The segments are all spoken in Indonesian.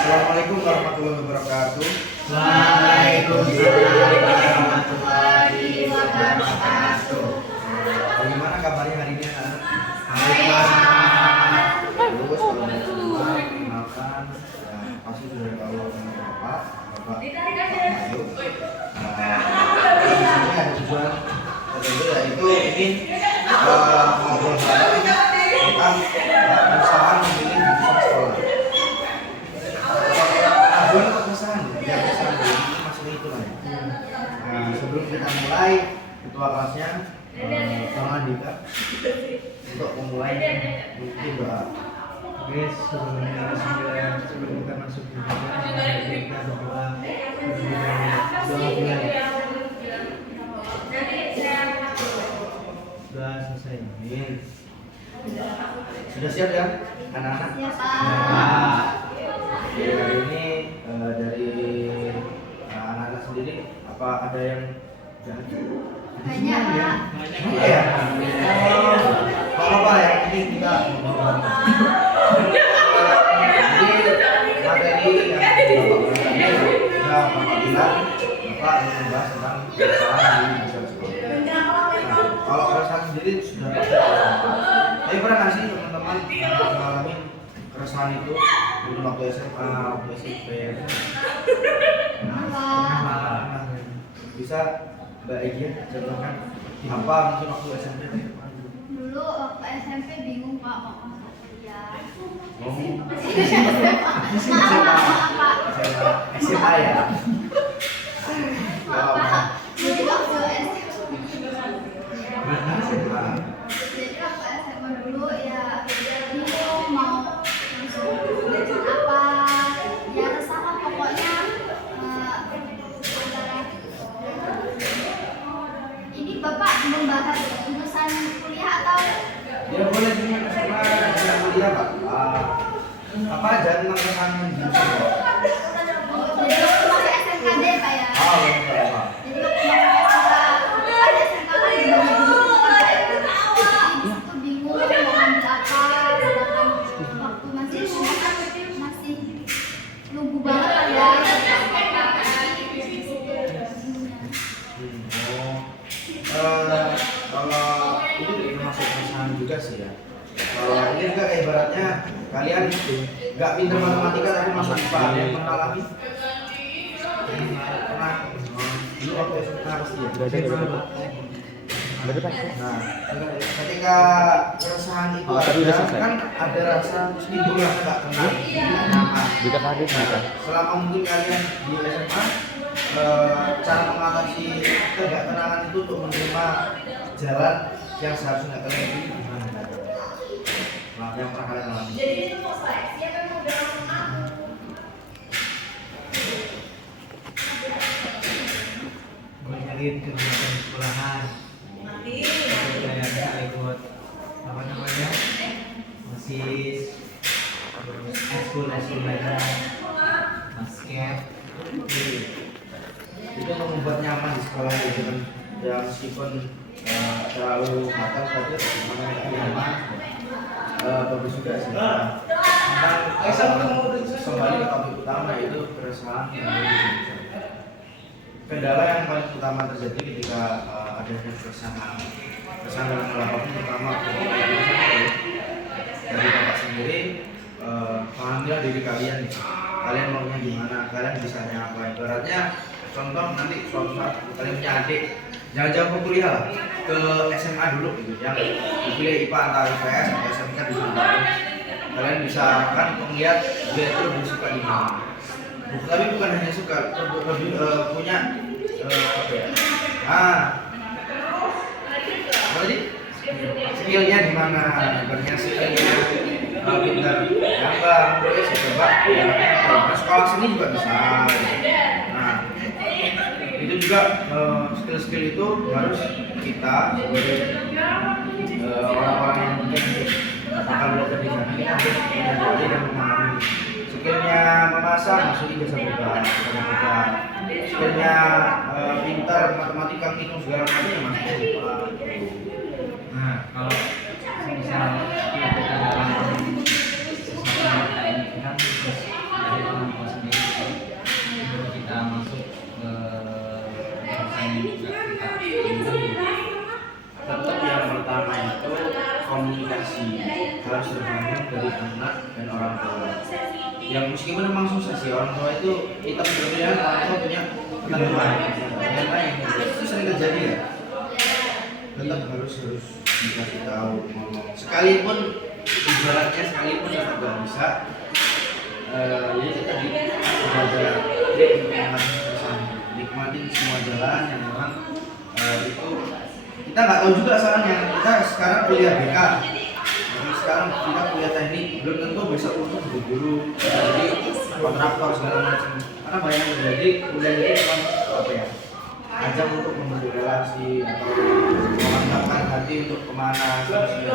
Assalamualaikum warahmatullahi wabarakatuh. Waalaikumsalam warahmatullahi wabarakatuh. Bagaimana kabarnya hari ini anak-anak? Terus kalau mau semua kenalkan, pasti sudah tahu nama Bapak Ayu. Di sini ada tujuan tertentu, yaitu ini ngobrol tentang perusahaan memilih jurusan sekolah. Tujuan perusahaan, ya perusahaan ini maksudnya itu lah. Nah, sebelum kita mulai, ketua kelasnya Bang Andika untuk memulai mungkin doa. Oke, sebelum kita masuk ke dalam, kita berdoa mulai. Doa selesai. Amin. Sudah siap ya anak-anak? Ya, Nah, jadi hari ini dari anak-anak sendiri apa ada yang jahat? Banyak, Pak. Iya ya. Kalau apa ya ini kita jadi materi yang Bapak bilang Bapak ingin membahas tentang keresahan di jurusan sekolah. Nah, kalau keresahan sendiri sudah pasti tahu. Tapi pernah nggak sih teman-teman mengalami keresahan itu dulu waktu SMA, waktu SMP? Nah, bisa Mbak Egy contohkan apa mungkin waktu SMP? Dulu waktu SMP bingung, Pak, mau masuk kuliah. Maaf, Pak. SMA ya. Maaf, Pak. Jadi waktu SMA dulu ya bingung mau masuk jurusan apa. Ya resah lah pokoknya. Antara ini Bapak membahas jurusan kuliah atau Ya boleh sini SMA dan kuliah Pak. Apa aja tentang keresahan di jurusan Pak? jadi waktu masih SMKD, Pak ya? Enggak apa. Jadi waktu masih SMK, ada SMK kan di bawah dulu kan, Pak ya? Jadi di situ bingung mau ambil apa, sedangkan waktu masih SMA kan masih nunggu banget kan ya. Kalau itu termasuk keresahan juga sih ya. Kalau ini juga kayak ibaratnya kalian nggak pintar matematika tapi masuk IPA, ada yang pernah alami? Pernah? Dulu waktu SMA pasti ya. Nah, ketika keresahan itu ada, kan ada rasa timbul rasa nggak tenang, nggak nyaman. Selama mungkin kalian di SMA, cara mengatasi ketidaktenangan itu untuk menerima jalan yang seharusnya kalian pilih gimana? Nah, yang pernah kalian alami. Ngajarin kegiatan sekolahan. Saya bisa ikut apa namanya? OSIS, terus eskul lainnya, basket. Itu membuat nyaman di sekolah itu kan, ya meskipun terlalu matang tapi mana nyaman, bagus juga sih. Kembali ke topik utama yaitu keresahan yang ada di jurusan. Kendala yang paling utama terjadi ketika adanya keresahan dalam hal apapun, pertama dari Bapak sendiri, pahamilah diri kalian nih. Kalian maunya gimana? Kalian bisanya apa? Ibaratnya contoh nanti suatu saat kalian punya adik, jangan jauh ke kuliah lah, ke SMA dulu gitu, yang dipilih IPA atau IPS atau SMK di sana. Kalian bisa kan melihat dia itu lebih suka di mana. Tapi bukan hanya suka, lebih punya apa ya? Apa tadi? Skillnya di mana? Ibaratnya skillnya pintar gambar, terus coba ya, sekolah seni juga bisa. Nah, itu juga skill-skill itu harus kita sebagai orang-orang yang mungkin bakal belajar di sana, kita harus menyadari dan memahami. Skillnya memasak masuk ijazah bukan, skillnya pintar matematika, hitung segala macam ya masuk IPA. Nah, kalau misal kita dalam sesuatu yang kan terus dari harus tergantung dari anak dan orang tua. Yang meskipun memang susah sih, orang tua itu kita berpilihan, orang tua punya ketentuan. Ternyata yang itu sering terjadi ya. Tetap harus dikasih tahu ngomong. Sekalipun ibaratnya sekalipun kita nggak bisa, ya itu tadi belajar nikmatin semua jalan yang memang itu kita nggak tahu juga soalnya. Kita sekarang kuliah BK, jadi sekarang kita kuliah teknik, belum tentu besok untuk guru jadi kontraktor segala macam. Karena banyak yang terjadi kuliah itu memang apa ya, ajang untuk membentuk relasi atau memantapkan hati untuk kemana seterusnya.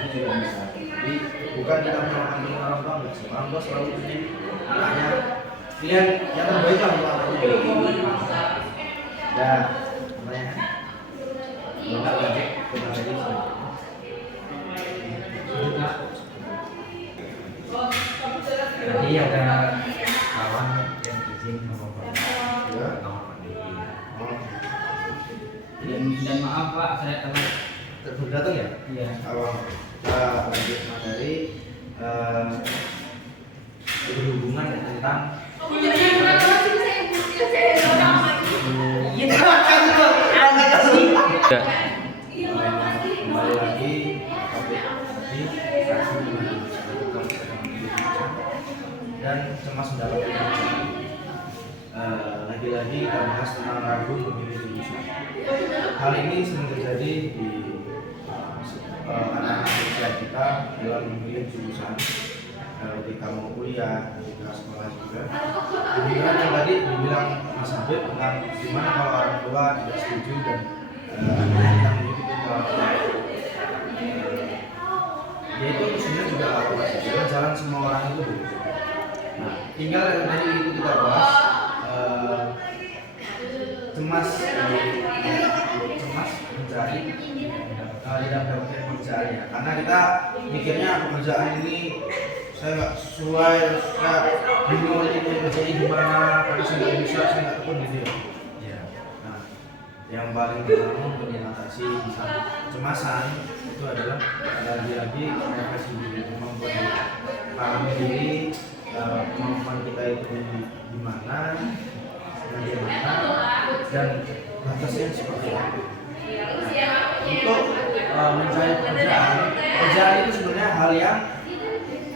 Ini juga bisa. Jadi bukan kita menyalahkan orang tua, enggak sih. Orang tua selalu punya anaknya pilihan yang terbaik lah untuk anaknya. Ya, namanya enggak wajib kita jadi Tadi ada kawan yang izin sama Bapak. ya. Dan maaf Pak, saya telah Datang ya? iya. Awal kita lanjut materi berhubungan tentang kembali lagi topik tadi dan cemas mendapat pekerjaan. Lagi-lagi kita bahas tentang ragu memilih jurusan. Hal ini sering terjadi di anak-anak usia kita dalam memilih jurusan ketika mau kuliah, ketika sekolah juga. Kemudian yang tadi dibilang Mas Habib tentang gimana kalau orang tua tidak setuju dan kita mengikuti orang tua. Ya itu sebenarnya juga apa sih? Karena jalan semua orang itu begitu. Nah, tinggal yang tadi itu kita bahas cemas mencari tidak mendapatkan pekerjaan ya, karena kita mikirnya pekerjaan ini saya nggak sesuai, saya bingung ini kerjanya gimana, karena saya nggak bisa, saya nggak tekun gitu ya. Nah, yang paling pertama untuk mengatasi kecemasan itu adalah lagi-lagi refleksi diri, kemampuan pahami diri, kemampuan kita itu gimana, bagaimana, dan batasnya seperti apa. Untuk mencari pekerjaan itu sebenarnya hal yang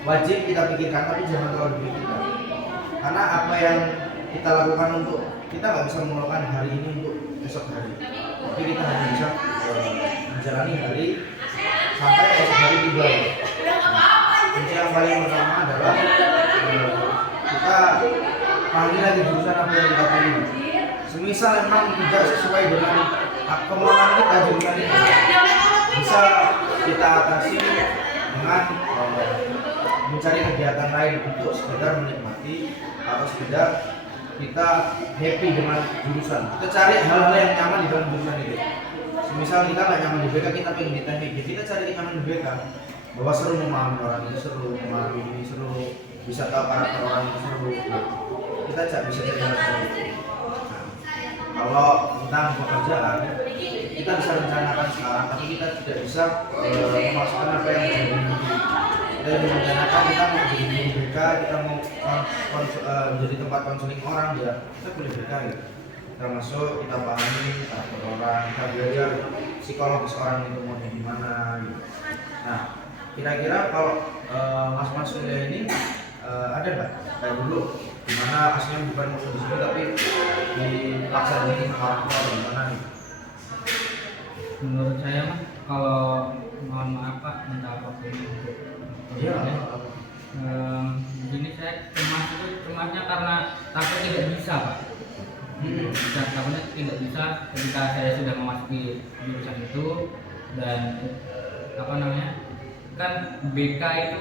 wajib kita pikirkan, tapi jangan terlalu dipikirkan. Karena apa yang kita lakukan untuk kita nggak bisa melakukan hari ini untuk esok hari, tapi kita hanya bisa menjalani hari sampai esok hari tiba. Kunci yang paling pertama adalah kita pahami lagi jurusan apa yang kita pilih. Semisal memang tidak sesuai dengan kemauan kita jurusan ini, bisa kita atasi dengan mencari kegiatan lain untuk sekedar menikmati atau sekedar kita happy dengan jurusan. Kita cari hal-hal yang nyaman di dalam jurusan itu. Semisal kita nggak nyaman di BK, kita pengen di teknik, jadi kita cari kenyaman di BK. Bahwa seru memahami orang ini, seru memahami ini, seru bisa tahu karakter orang itu, seru. Kita bisa cari hal seperti itu. Kalau tentang pekerjaan, kita bisa rencanakan sekarang, tapi kita tidak bisa memasukkan apa yang menjadi mimpi. Kita merencanakan kita mau jadi guru BK, kita mau menjadi tempat konseling orang, ya kita kuliah BK gitu. Kita masuk, kita pahami karakter orang, kita belajar psikologis orang itu mau di mana gitu. Nah, kira-kira kalau mas-mas kuliah ini ada nggak kayak dulu dimana aslinya bukan mau di sini tapi dipaksa jadi orang tua gimana nih? Menurut saya mah kalau mohon maaf Pak, minta waktu ini untuk Iya. Begini saya cemasnya karena takut tidak bisa Pak. Takutnya tidak bisa ketika saya sudah memasuki jurusan itu, dan apa namanya, kan BK itu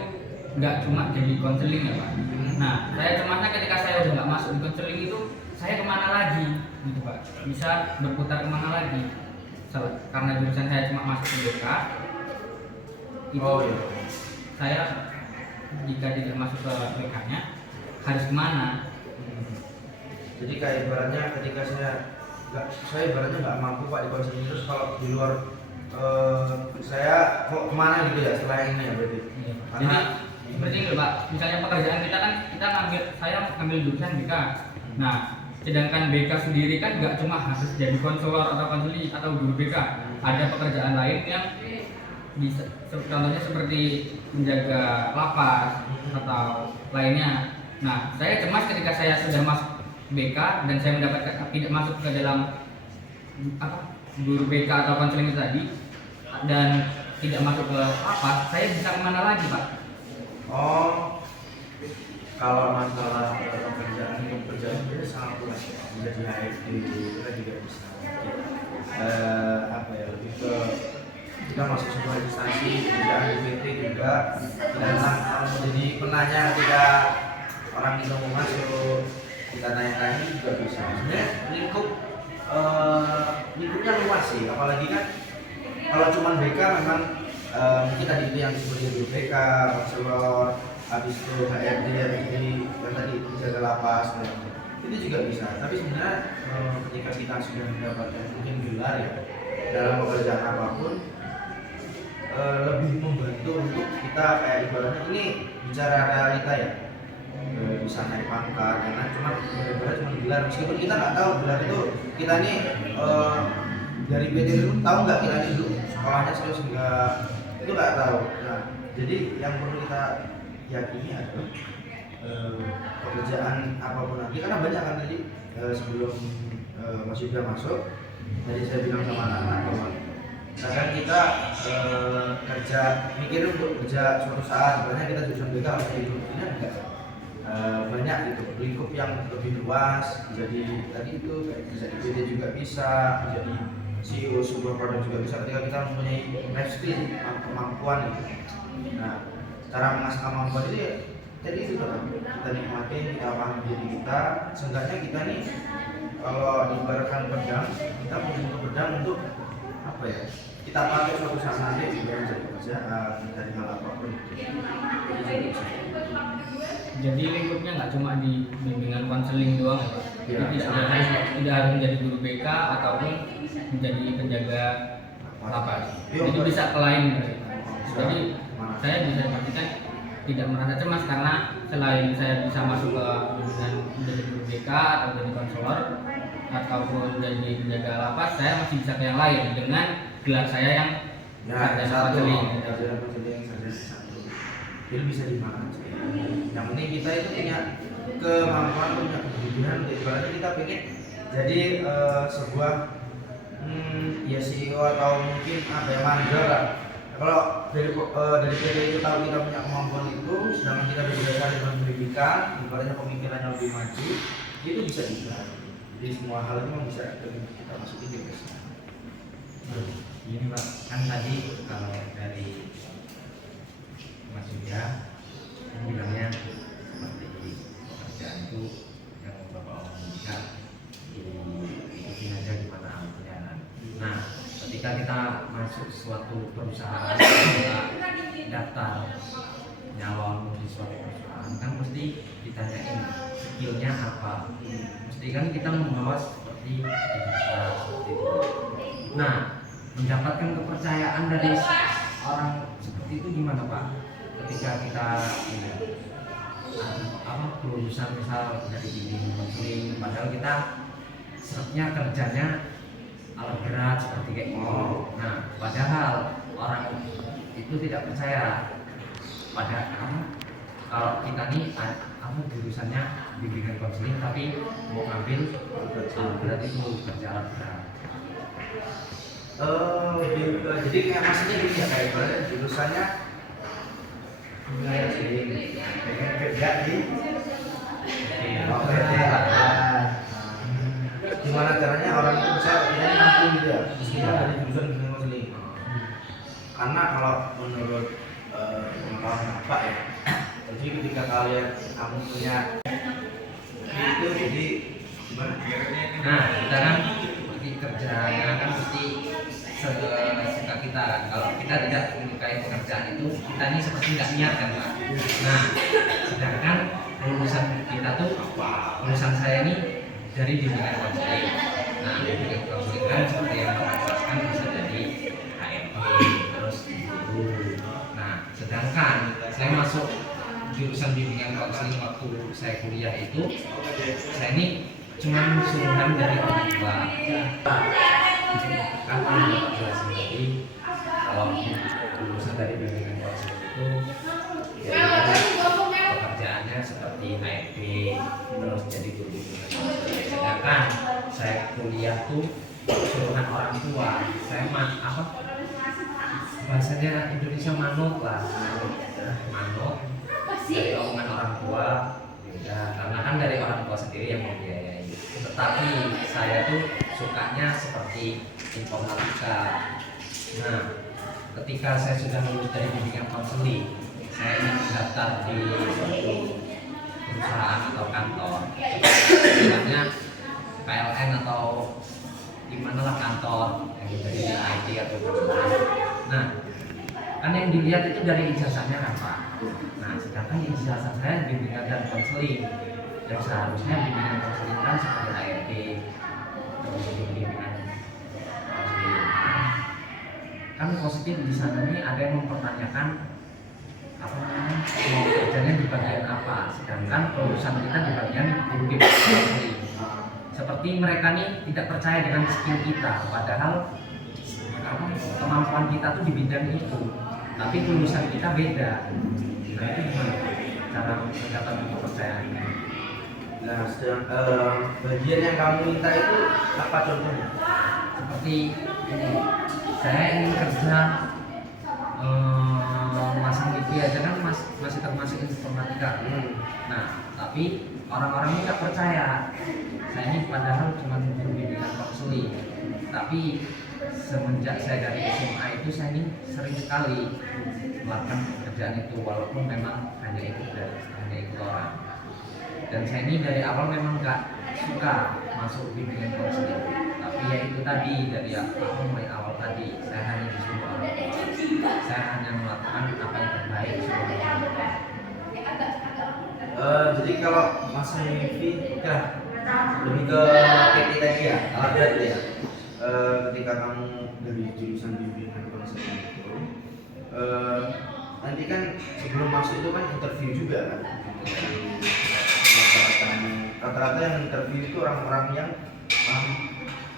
nggak cuma jadi konseling ya Pak. Nah, saya cemasnya ketika saya udah nggak masuk di konseling itu, saya kemana lagi gitu Pak, bisa berputar kemana lagi. Karena jurusan saya cuma masuk ke BK itu, iya. Saya jika tidak masuk ke BK nya harus kemana. Jadi kayak ibaratnya ketika saya ibaratnya nggak mampu Pak di konseling, terus kalau di luar saya mau kemana gitu ya setelah ini ya berarti. Iya. Karena Jadi seperti itu Pak, misalnya pekerjaan kita kan saya ngambil jurusan BK. Nah, sedangkan BK sendiri kan nggak cuma harus jadi konselor atau konseli atau guru BK. Ada pekerjaan lain yang bisa, contohnya seperti menjaga lapas atau lainnya. Nah, saya cemas ketika saya sudah masuk BK dan saya mendapatkan tidak masuk ke dalam guru BK atau konseling itu tadi dan tidak masuk ke lapas, saya bisa kemana lagi Pak? oh, kalau masalah pekerjaan itu sangat luas ya. Bisa di HRD kita juga bisa. Apa ya, lebih ke kita masuk sebuah instansi pekerjaan di PT juga kita jadi penanya ketika orang itu mau masuk, kita tanya-tanya juga bisa. Sebenarnya lingkupnya luas sih, apalagi kan kalau cuma BK memang mungkin tadi itu yang seperti itu BK, konselor, habis itu HRD yang tadi jaga lapas, itu juga bisa. Tapi sebenarnya ketika kita sudah mendapatkan mungkin gelar ya dalam pekerjaan apapun, lebih membantu untuk kita kayak ibaratnya ini bicara realita ya, bisa naik pangkat karena cuma benar-benar cuma gelar, meskipun kita nggak tahu gelar itu kita nih dari PT itu tahu nggak kita ini dulu sekolahnya serius enggak, itu nggak tahu. Nah, jadi yang perlu kita yakini adalah pekerjaan apapun nanti, karena banyak kan tadi sebelum Mas Yuda masuk, tadi saya bilang sama anak-anak bahwa kadang kita kerja mikir untuk kerja suatu saat, sebenarnya kita jurusan BK harus hidup ini enggak. Banyak gitu lingkup yang lebih luas, jadi tadi itu bisa di PT juga bisa, jadi CEO sebuah produk juga bisa ketika kita mempunyai life skill, kemampuan gitu. Nah, cara mengasah kemampuan ini jadi itu kan kita nikmatin, kita paham diri kita, seenggaknya kita nih kalau diibaratkan pedang, kita membutuhkan pedang untuk apa ya, kita pakai suatu saat nanti juga menjadi pekerjaan dari hal apapun. Jadi lingkupnya nggak cuma di bimbingan konseling doang ya Pak? Ya, Jadi tidak harus menjadi guru BK ataupun menjadi penjaga lapas. Jadi bisa ke lain gitu. Jadi saya bisa dipastikan tidak merasa cemas karena selain saya bisa masuk ke bimbingan menjadi guru BK atau menjadi konselor ataupun jadi penjaga lapas, saya masih bisa ke yang lain dengan gelar saya yang sarjana konseling. Jadi bisa di mana aja. Yang penting kita itu punya kemampuan, punya kebutuhan, ibaratnya kita pengen jadi sebuah ya CEO atau mungkin apa ya, manajer lah. Kalau dari PT itu tahu kita punya kemampuan itu, sedangkan kita berdasar dengan pendidikan, ibaratnya pemikirannya lebih maju, itu bisa digelar. Jadi semua hal itu memang bisa kita masukin di besar. Ini Pak, kan tadi kalau dari Mas Yuda bilangnya seperti pekerjaan itu yang Bapak omongkan ikutin aja gimana alurnya. Nah, ketika kita masuk suatu perusahaan, kita daftar nyalon di suatu perusahaan, kan mesti ditanyain skillnya apa. Mesti kan kita membawa seperti seperti itu. Nah, mendapatkan kepercayaan dari orang seperti itu gimana Pak? Ketika kita lulusan misal dari bimbingan konseling, padahal kita serapnya kerjanya alat berat seperti kayak gitu. Nah, padahal orang itu tidak percaya pada kalau kita nih jurusannya bimbingan konseling tapi mau ngambil alat berat itu kerja alat berat. Jadi kayak maksudnya gini ya, kayak jurusannya pengen kerja di PT lah. Gimana caranya orang itu bisa ini mampu gitu ya, meskipun dari jurusan bimbingan konseling. Karena kalau menurut pengetahuan Bapak ya, jadi ketika kamu punya itu jadi gimana? Nah, kita kan seperti kerjanya kan mesti suka kita. Kalau kita tidak menyukai pekerjaan itu, kita ini seperti nggak niat kan Pak. Nah, sedangkan lulusan kita tuh, lulusan saya ini dari bimbingan konseling. Nah, bimbingan konseling kan seperti yang Bapak jelaskan bisa jadi HRD, terus guru. Nah, sedangkan saya masuk jurusan bimbingan konseling waktu saya kuliah itu, saya ini cuma suruhan dari orang tua. Kan Bapak jelas sendiri kalau lulusan dari bimbingan konseling itu ya pekerjaannya seperti HRD, terus jadi guru. Sedangkan saya kuliah tuh suruhan orang tua. Saya bahasanya Indonesia manut lah, manut dari omongan orang tua. Ya, karena kan dari orang tua sendiri yang membiayai. Tetapi saya tuh sukanya seperti informatika. Nah, ketika saya sudah lulus dari bimbingan konseling, saya ingin daftar di suatu perusahaan atau kantor, misalnya PLN atau gimana lah kantor yang dari IT atau gimana. Nah, kan yang dilihat itu dari ijazahnya kan Pak. Nah, sedangkan ijazah saya bimbingan dan konseling, dan seharusnya bimbingan konseling kan seperti HRD, terus bimbingan konseling. Kan positif di sana nih ada yang mempertanyakan apa namanya mau kerjanya di bagian apa, sedangkan lulusan kita di bagian guru bimbingan konseling. Seperti mereka nih tidak percaya dengan skill kita, padahal kemampuan kita tuh di bidang itu, tapi lulusan kita beda. Nah, itu gimana cara meningkatkan kepercayaannya? Nah, bagian yang kamu minta itu apa contohnya? Seperti ini, saya ingin kerja masang TV aja kan masih termasuk informatika. Nah, tapi orang-orang ini nggak percaya. Saya ini padahal cuma guru bimbingan konseling, tapi semenjak saya dari SMA itu saya ini sering sekali melakukan pekerjaan itu, walaupun memang hanya ikut orang. Dan saya ini dari awal memang nggak suka masuk bimbingan konseling, tapi ya itu tadi dari mulai awal tadi saya hanya disuruh orang tua, saya hanya melakukan apa yang terbaik sebagai orang tua. Jadi kalau masang TV ya lebih ke PT tadi ya, alat berat ya. Ketika kamu dari jurusan bimbingan konseling itu, nanti kan sebelum masuk itu kan interview juga kan. Rata-rata yang interview itu orang-orang yang paham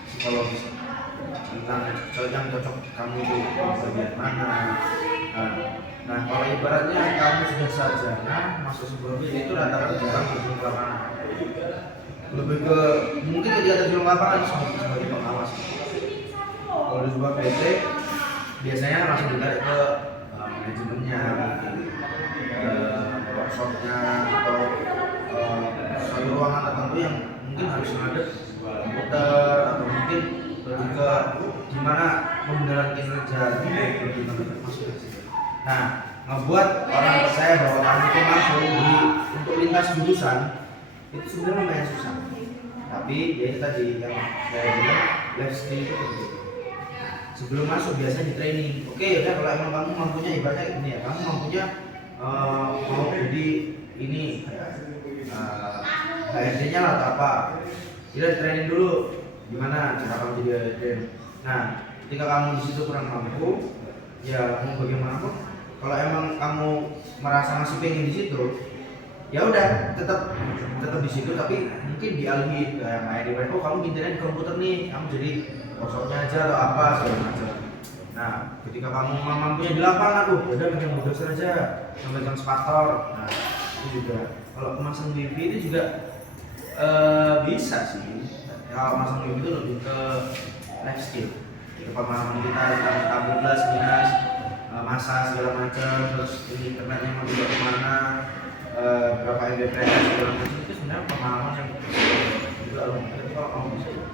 psikologis tentang yang cocok kamu itu di bagian mana. Nah, kalau ibaratnya kamu sudah sarjana masuk sebuah itu rata-rata jarang terjun ke lapangan. Lebih ke mungkin ketika terjun ke lapangan sebagai pengawas. Kalau di sebuah PT biasanya langsung ditarik ke manajemennya, workshopnya atau suatu ruangan tertentu yang mungkin harus menghadap komputer atau mungkin lebih ke gimana pembenaran kinerja masuk. Nah, ngebuat orang percaya bahwa kamu itu mampu untuk lintas jurusan itu sebenarnya lumayan susah. Tapi ya itu tadi yang saya bilang life skill itu begitu. Sebelum masuk biasanya di training. Oke, udah kalau emang kamu mampunya ibaratnya ini ya, kamu mampunya mau jadi ini HRD-nya lah atau apa. Kita di training dulu gimana cara kamu jadi HRD. Nah, ketika kamu di situ kurang mampu, ya mau bagaimanapun kalau emang kamu merasa masih pengen di situ, ya udah tetap di situ, tapi mungkin dialihin ke yang lain. Oh, kamu pinternya di komputer nih, kamu jadi workshopnya aja atau apa segala macam. Nah, ketika kamu mampunya di lapangan, udah megang bulldozer aja, megang spator. Nah, itu juga kalau memasang BB itu juga bisa sih. Kalau masang BB itu lebih ke life skill, pemahaman kita tentang tabung gas, minus, masa segala macam, terus ini internetnya mau dibawa kemana, berapa Mbps segala macam, itu sebenarnya pemahaman yang juga lumayan. Tapi kalau kamu bisa gimana?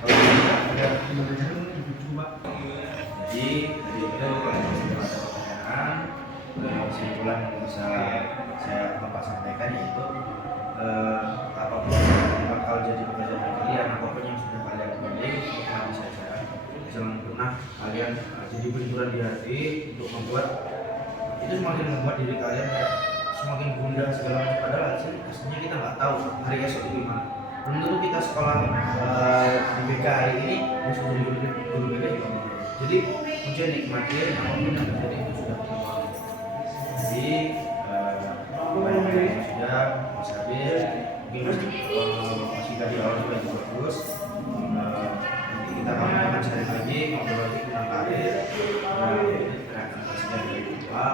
Kalau ada coba. Jadi itu kalau ada pertanyaan, kesimpulan yang bisa saya bapak sampaikan yaitu apapun yang bakal jadi pekerjaan kalian, apapun yang sudah kalian pilih, nanti saja jangan pernah kalian jadi benturan di hati untuk membuat itu semakin membuat diri kalian kayak semakin gundah segala macam, padahal aslinya kita nggak tahu hari esok itu gimana. belum tentu kita sekolah di BK hari ini bisa jadi guru BK juga belum. Jadi ujian nikmatin apapun yang terjadi itu sudah terjadi. Jadi banyak yang sudah Mas Hadir, mungkin Mas Ika di awal juga itu bagus. Nanti kita akan cari lagi ngobrol lagi tentang karir. Nah, ini kita akan kasih dari dua.